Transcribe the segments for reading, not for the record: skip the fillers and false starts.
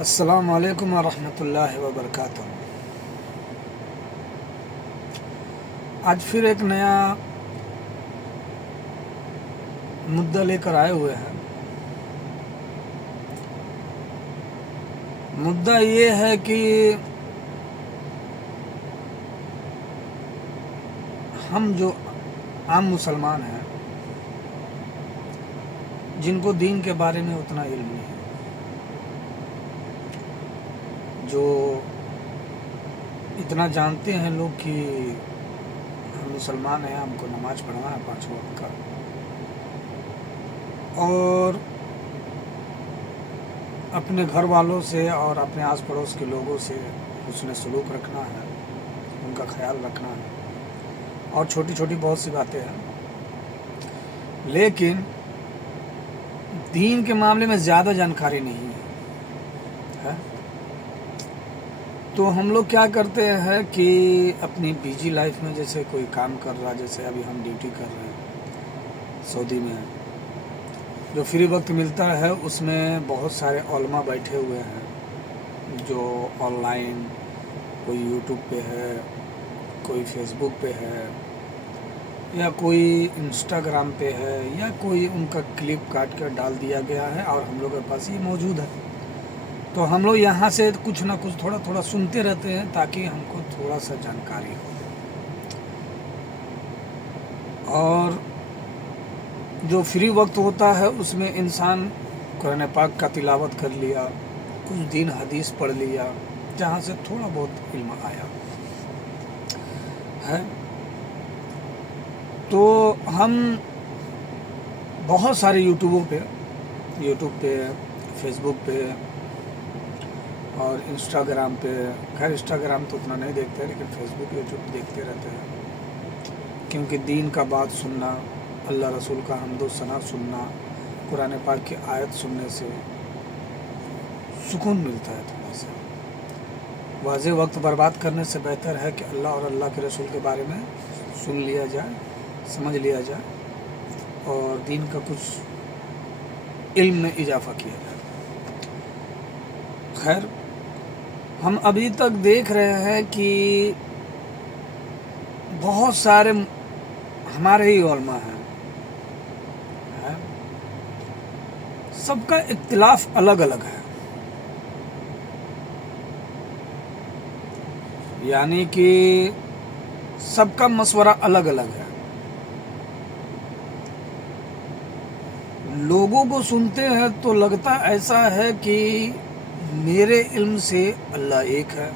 السلام علیکم ورحمۃ اللہ وبرکاتہ۔ آج پھر ایک نیا مدعا لے کر آئے ہوئے ہیں۔ مدعا یہ ہے کہ ہم جو عام مسلمان ہیں جن کو دین کے بارے میں اتنا علم نہیں ہے، جو اتنا جانتے ہیں لوگ کہ ہم مسلمان ہیں، ہم کو نماز پڑھنا ہے 5 وقت کا، اور اپنے گھر والوں سے اور اپنے آس پڑوس کے لوگوں سے حسن سلوک رکھنا ہے، ان کا خیال رکھنا ہے، اور چھوٹی چھوٹی بہت سی باتیں ہیں، لیکن دین کے معاملے میں زیادہ جانکاری نہیں ہے۔ تو ہم لوگ کیا کرتے ہیں کہ اپنی بیجی لائف میں جیسے کوئی کام کر رہا، جیسے ابھی ہم ڈیوٹی کر رہے ہیں سعودی میں، جو فری وقت ملتا ہے اس میں بہت سارے علماء بیٹھے ہوئے ہیں جو آن لائن، کوئی یوٹیوب پہ ہے، کوئی فیس بک پہ ہے، یا کوئی انسٹاگرام پہ ہے، یا کوئی ان کا کلپ کاٹ کر ڈال دیا گیا ہے اور ہم لوگ کے پاس یہ موجود ہے۔ تو ہم لوگ یہاں سے کچھ نہ کچھ تھوڑا تھوڑا سنتے رہتے ہیں تاکہ ہم کو تھوڑا سا جانکاری ہو، اور جو فری وقت ہوتا ہے اس میں انسان قرآن پاک کا تلاوت کر لیا، کچھ دین حدیث پڑھ لیا، جہاں سے تھوڑا بہت علم آیا ہے۔ تو ہم بہت سارے یوٹیوب پہ، فیس بک پہ اور انسٹاگرام پہ، خیر انسٹاگرام تو اتنا نہیں دیکھتے لیکن فیس بک یوٹیوب دیکھتے رہتے ہیں، کیونکہ دین کا بات سننا، اللہ رسول کا حمد و ثنا سننا، قرآن پاک کی آیت سننے سے سکون ملتا ہے تھوڑا سا۔ واضح وقت برباد کرنے سے بہتر ہے کہ اللہ اور اللہ کے رسول کے بارے میں سن لیا جائے، سمجھ لیا جائے، اور دین کا کچھ علم میں اضافہ کیا جائے۔ خیر، ہم ابھی تک دیکھ رہے ہیں کہ بہت سارے ہمارے ہی علماء ہیں، سب کا اختلاف الگ الگ ہے، یعنی کہ سب کا مشورہ الگ الگ ہے۔ لوگوں کو سنتے ہیں تو لگتا ایسا ہے کہ میرے علم سے اللہ ایک ہے،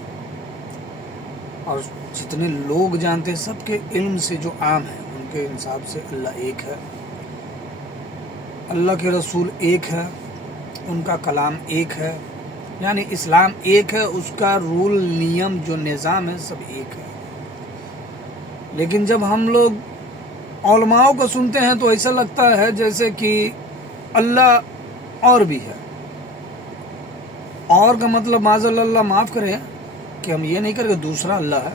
اور جتنے لوگ جانتے ہیں سب کے علم سے جو عام ہیں ان کے حساب سے اللہ ایک ہے، اللہ کے رسول ایک ہے، ان کا کلام ایک ہے، یعنی اسلام ایک ہے، اس کا رول، نیم، جو نظام ہے سب ایک ہے۔ لیکن جب ہم لوگ علماء کو سنتے ہیں تو ایسا لگتا ہے جیسے کہ اللہ اور بھی ہے، اور کا مطلب معاذ اللہ معاف کرے کہ ہم یہ نہیں کریں کہ دوسرا اللہ ہے،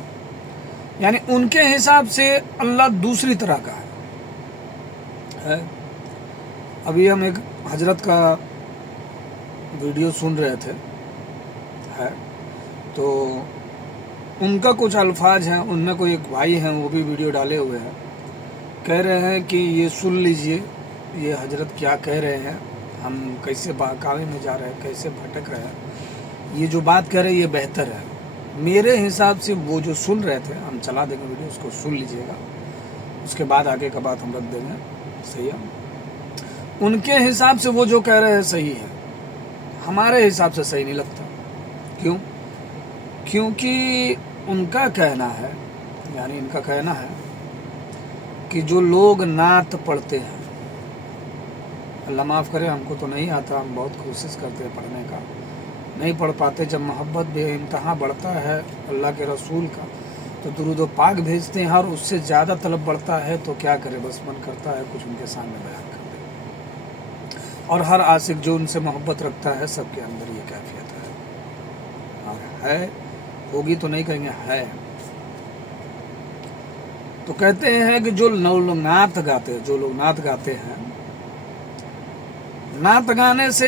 یعنی ان کے حساب سے اللہ دوسری طرح کا ہے۔ ابھی ہم ایک حضرت کا ویڈیو سن رہے تھے، تو ان کا کچھ الفاظ ہیں، ان میں کوئی ایک بھائی ہیں وہ بھی ویڈیو ڈالے ہوئے ہیں، کہہ رہے ہیں کہ یہ سن لیجئے یہ حضرت کیا کہہ رہے ہیں، ہم کیسے بہکاوے میں جا رہے ہیں، کیسے بھٹک رہے ہیں، یہ جو بات کہہ رہے ہیں یہ بہتر ہے۔ میرے حساب سے وہ جو سن رہے تھے، ہم چلا دیں گے ویڈیو، اس کو سن لیجئے گا، اس کے بعد آگے کا بات ہم رکھ دیں گے، صحیح ہے۔ ان کے حساب سے وہ جو کہہ رہے ہیں صحیح ہے، ہمارے حساب سے صحیح نہیں لگتا۔ کیوں؟ کیونکہ ان کا کہنا ہے، یعنی ان کا کہنا ہے کہ جو لوگ نعت پڑھتے ہیں، اللہ معاف کرے ہم کو تو نہیں آتا، ہم بہت کوشش کرتے ہیں پڑھنے کا، نہیں پڑھ پاتے، جب محبت بے انتہا بڑھتا ہے اللہ کے رسول کا تو درود و پاک بھیجتے ہیں، اور اس سے زیادہ طلب بڑھتا ہے تو کیا کرے، بس من کرتا ہے کچھ ان کے سامنے بیان کر دے، اور ہر عاشق جو ان سے محبت رکھتا ہے سب کے اندر یہ کیفیت ہے، اور ہے، ہوگی تو نہیں کہیں گے، ہے۔ تو کہتے ہیں کہ جو لوگ نعت گاتے ہیں، نعت گانے سے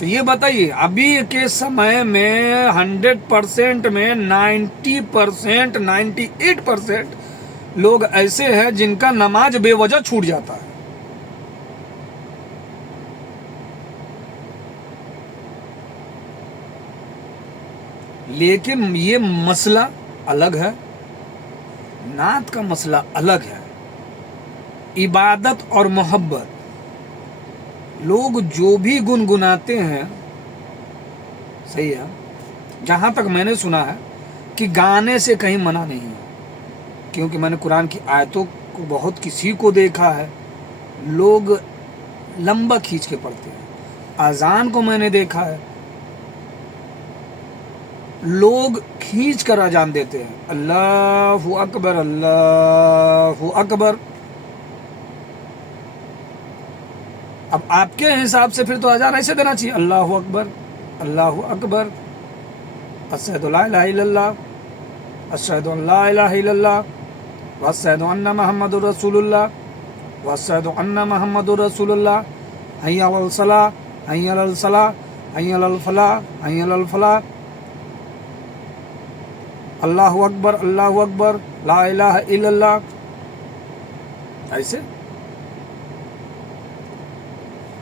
تو یہ بتائیے ابھی کے سمے میں 100% میں 90%، 98% لوگ ایسے ہیں جن کا نماز بے وجہ چھوٹ جاتا ہے. لیکن یہ مسئلہ الگ ہے، نعت کا مسئلہ الگ ہے. عبادت اور محبت، لوگ جو بھی گنگناتے ہیں، صحیح ہے، جہاں تک میں نے سنا ہے کہ گانے سے کہیں منع نہیں ہے، کیونکہ میں نے قرآن کی آیتوں کو بہت کسی کو دیکھا ہے لوگ لمبا کھینچ کے پڑھتے ہیں. اذان کو میں نے دیکھا ہے لوگ کھینچ کر اذان دیتے ہیں، اللہ اکبر اللہ اکبر. اب آپ کے حساب سے پھر تو اذان ایسے دینا چاہیے، اللہ اکبر اللہ اکبر، اشہد لا الہ الا اللہ، اشہد ان لا الہ الا اللہ، واشہد ان محمد رسول اللہ، واشہد ان محمد رسول اللہ، حی علی الصلاۃ حی علی الصلاۃ حی علی الفلاح حی علی الفلاح، اللہ اکبر لا الہ الا اللہ. ایسے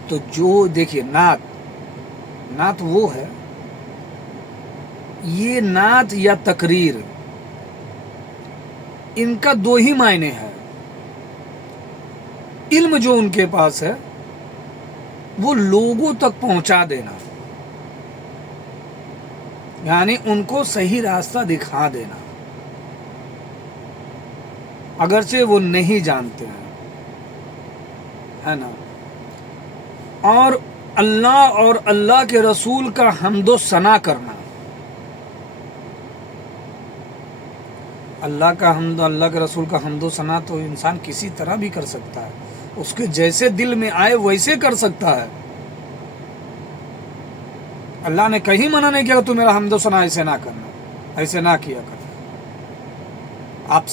تو جو دیکھیے نعت وہ ہے، یہ نعت یا تقریر، ان کا دو ہی معنی ہے. علم جو ان کے پاس ہے وہ لوگوں تک پہنچا دینا، یعنی ان کو صحیح راستہ دکھا دینا، اگرچہ وہ نہیں جانتے ہیں، ہے نا. اور اللہ کے رسول کا حمد و ثنا کرنا، اللہ کے رسول کا حمد و ثنا تو انسان کسی طرح بھی کر سکتا ہے، اس کے جیسے دل میں آئے ویسے کر سکتا ہے. اللہ نے کہیں منع نہیں کیا کہ تو میرا حمد و ثنا ایسے نہ کرنا، ایسے نہ کیا کرنا. آپ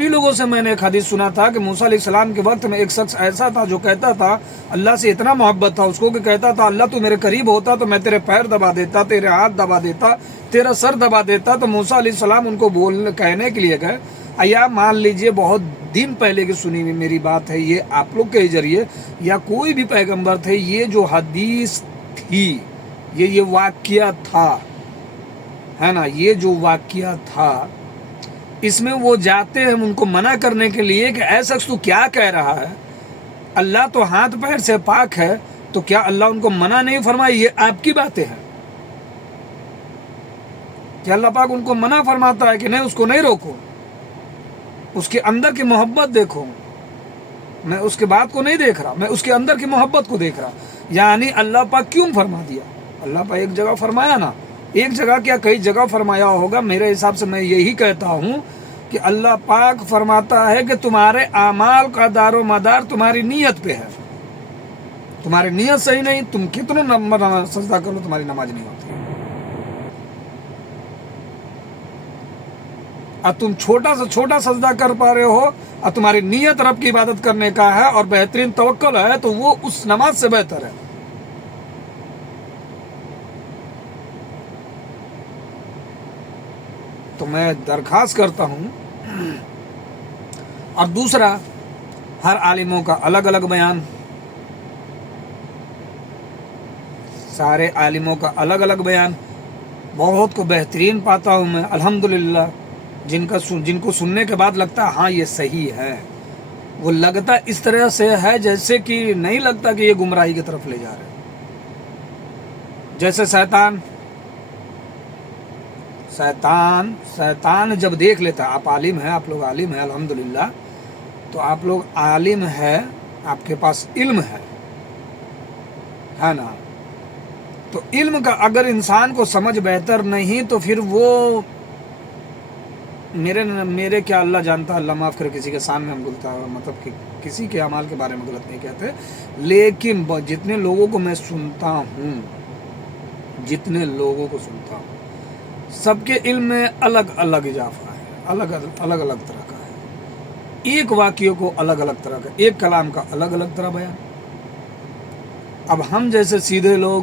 ہی لوگوں سے میں نے ایک حدیث سنا تھا کہ موسیٰ علیہ السلام کے وقت میں ایک شخص ایسا تھا جو کہتا تھا، اللہ سے اتنا محبت تھا اس کو کہ کہتا تھا اللہ تو میرے قریب ہوتا تو میں تیرے پیر دبا دیتا، تیرے ہاتھ دبا دیتا، تیرا سر دبا دیتا. تو موسیٰ علیہ السلام ان کو کہنے کے لیے گئے، یا مان لیجئے بہت دن پہلے کی سنی ہوئی میری بات ہے یہ، آپ لوگ کے ذریعے یا کوئی بھی پیغمبر تھے، یہ جو حدیث تھی، یہ واقعہ تھا، ہے نا، یہ جو واقعہ تھا، اس میں وہ جاتے ہیں ان کو منع کرنے کے لیے کہ اے شخص تو کیا کہہ رہا ہے، اللہ تو ہاتھ پیر سے پاک ہے، تو کیا اللہ ان کو منع نہیں فرمائی؟ یہ آپ کی باتیں ہیں. کہ اللہ پاک ان کو منع فرماتا ہے کہ نہیں، اس کو نہیں روکو، اس کے اندر کی محبت دیکھو. میں اس کے بات کو نہیں دیکھ رہا، میں اس کے اندر کی محبت کو دیکھ رہا. یعنی اللہ پاک کیوں فرما دیا؟ اللہ پاک ایک جگہ فرمایا نا، ایک جگہ کیا کئی جگہ فرمایا ہوگا. میرے حساب سے میں یہی کہتا ہوں کہ اللہ پاک فرماتا ہے کہ تمہارے اعمال کا دار و مدار تمہاری نیت پہ ہے. تمہاری نیت صحیح نہیں، تم کتنا نمبر سجدہ کر لو تمہاری نماز نہیں ہوتی. اور تم چھوٹا سے چھوٹا سجدہ کر پا رہے ہو اور تمہاری نیت رب کی عبادت کرنے کا ہے اور بہترین توکل ہے، تو وہ اس نماز سے بہتر ہے. تو میں درخواست کرتا ہوں. اور دوسرا، ہر عالموں کا الگ الگ بیان، سارے عالموں کا الگ الگ بیان، بہت کو بہترین پاتا ہوں میں الحمدللہ، جن کو سننے کے بعد لگتا ہے ہاں یہ صحیح ہے. وہ لگتا اس طرح سے ہے جیسے کہ نہیں لگتا کہ یہ گمراہی کی طرف لے جا رہے ہیں. جیسے شیطان جب دیکھ لیتا ہے، آپ عالم ہیں، آپ لوگ عالم ہیں الحمدللہ، تو آپ لوگ عالم ہے، آپ کے پاس علم ہے نا. تو علم کا اگر انسان کو سمجھ بہتر نہیں تو پھر وہ میرے کیا اللہ جانتا، اللہ معاف کرے کسی کے سامنے ہم غلطا، مطلب کہ کسی کے اعمال کے بارے میں غلط نہیں کہتے، لیکن جتنے لوگوں کو میں سنتا ہوں، سب کے علم میں الگ الگ اضافہ ہے، الگ الگ طرح کا ہے. ایک واقعے کو الگ الگ طرح کا، ایک کلام کا الگ الگ طرح بیان. اب ہم جیسے سیدھے لوگ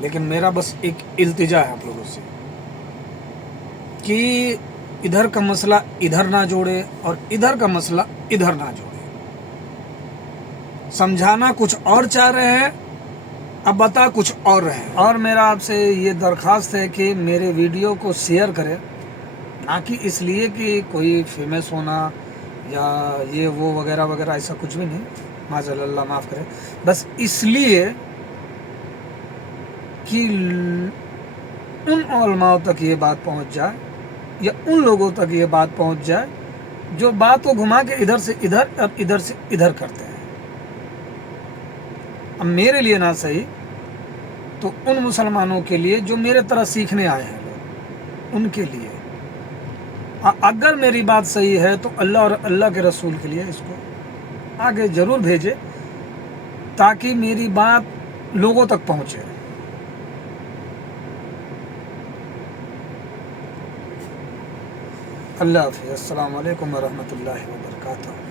لیکن میرا بس ایک التجا ہے آپ لوگوں سے کہ ادھر کا مسئلہ ادھر نہ جوڑے اور ادھر کا مسئلہ ادھر نہ جوڑے. سمجھانا کچھ اور چاہ رہے ہیں، اب بتا کچھ اور رہے ہیں. اور میرا آپ سے یہ درخواست ہے کہ میرے ویڈیو کو شیئر کرے، نہ کہ اس لیے کہ کوئی فیمس ہونا یا یہ وہ وغیرہ وغیرہ، ایسا کچھ بھی نہیں، معاذ اللہ معاف کرے، بس اس لیے کہ ان علماء تک یہ بات پہنچ جائے یا ان لوگوں تک یہ بات پہنچ جائے جو بات کو گھما کے ادھر سے ادھر اور ادھر سے ادھر کرتے ہیں. اب میرے لیے نہ صحیح تو ان مسلمانوں کے لیے جو میرے طرح سیکھنے آئے ہیں لوگ، ان کے لیے اگر میری بات صحیح ہے تو اللہ اور اللہ کے رسول کے لیے اس کو آگے ضرور بھیجے تاکہ میری بات لوگوں تک پہنچے. اللہ حافظ. السلام علیکم ورحمۃ اللہ وبرکاتہ.